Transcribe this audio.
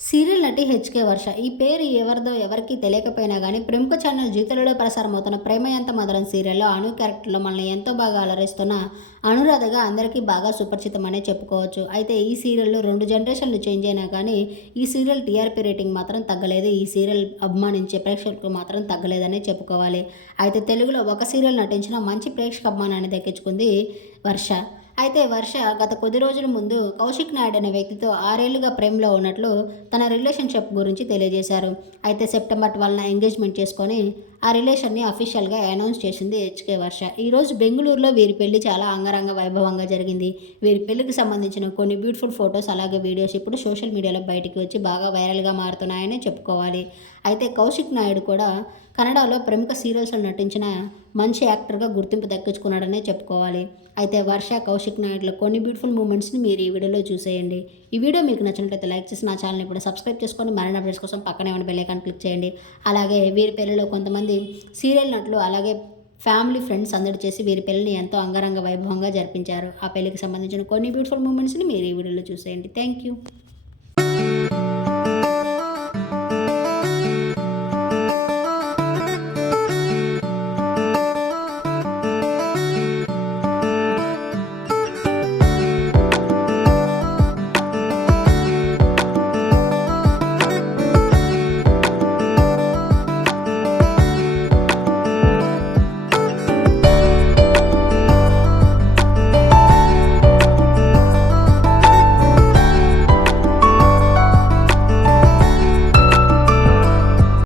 Serial నటి HK వర్ష. ఈ పేరు ఎవరిదో ఎవరికి తెలియకపోయినా కానీ ప్రముఖ ఛానల్ జీతలలో ప్రసారం అవుతున్న ప్రేమ ఎంత మధురం సీరియల్లో అను క్యారెక్టర్లో మనల్ని ఎంతో బాగా అలరిస్తున్న అనురాధగా అందరికీ బాగా సుపరిచితమనే చెప్పుకోవచ్చు. అయితే ఈ సీరియల్లో రెండు జనరేషన్లు చేంజ్ అయినా కానీ ఈ సీరియల్ టీఆర్పీ రేటింగ్ మాత్రం తగ్గలేదు. ఈ సీరియల్ అభిమానించే ప్రేక్షకులకు మాత్రం తగ్గలేదనే చెప్పుకోవాలి. అయితే తెలుగులో ఒక సీరియల్ నటించిన మంచి ప్రేక్షక అభిమానాన్ని దక్కించుకుంది వర్ష. అయితే వర్ష గత కొద్ది రోజుల ముందు కౌశిక్ నాయుడు అనే వ్యక్తితో ఆరేళ్ళుగా ప్రేమలో ఉన్నట్లు తన రిలేషన్షిప్ గురించి తెలియజేశారు. అయితే సెప్టెంబర్ ట్వెల్వ్న ఎంగేజ్మెంట్ చేసుకొని ఆ రిలేషన్ని అఫీషియల్గా అనౌన్స్ చేసింది హెచ్కే వర్ష. ఈరోజు బెంగళూరులో వీరి పెళ్ళి చాలా అంగరంగ వైభవంగా జరిగింది. వీరి పెళ్ళికి సంబంధించిన కొన్ని బ్యూటిఫుల్ ఫొటోస్ అలాగే వీడియోస్ ఇప్పుడు సోషల్ మీడియాలో బయటికి వచ్చి బాగా వైరల్గా మారుతున్నాయని చెప్పుకోవాలి. అయితే కౌశిక్ నాయుడు కూడా కన్నడలో ప్రముఖ సీరియల్స్లో నటించిన మంచి యాక్టర్గా గుర్తింపు దక్కించుకున్నాడనే చెప్పుకోవాలి. అయితే వర్ష కౌశిక్ నాయుడులో కొన్ని బ్యూటిఫుల్ మూమెంట్స్ని మీరు ఈ వీడియోలో చూసేయండి. ఈ వీడియో మీకు నచ్చినట్లయితే లైక్ చేసి నా ఛానల్ ఇప్పుడు సబ్స్క్రైబ్ చేసుకొని మరిన్ని అప్డేట్స్ కోసం పక్కనే ఉన్న బెల్లైకాన్ క్లిక్ చేయండి. అలాగే వీరి పెళ్ళిలో కొంతమంది సీరియల్ నటులు అలాగే ఫ్యామిలీ ఫ్రెండ్స్ అందరు చేసి వీరి పెళ్ళిని ఎంతో అంగరంగ వైభవంగా జరిపించారు. ఆ పెళ్ళికి సంబంధించిన కొన్ని బ్యూటిఫుల్ మూమెంట్స్ని మీరు ఈ వీడియోలో చూసేయండి. Thank you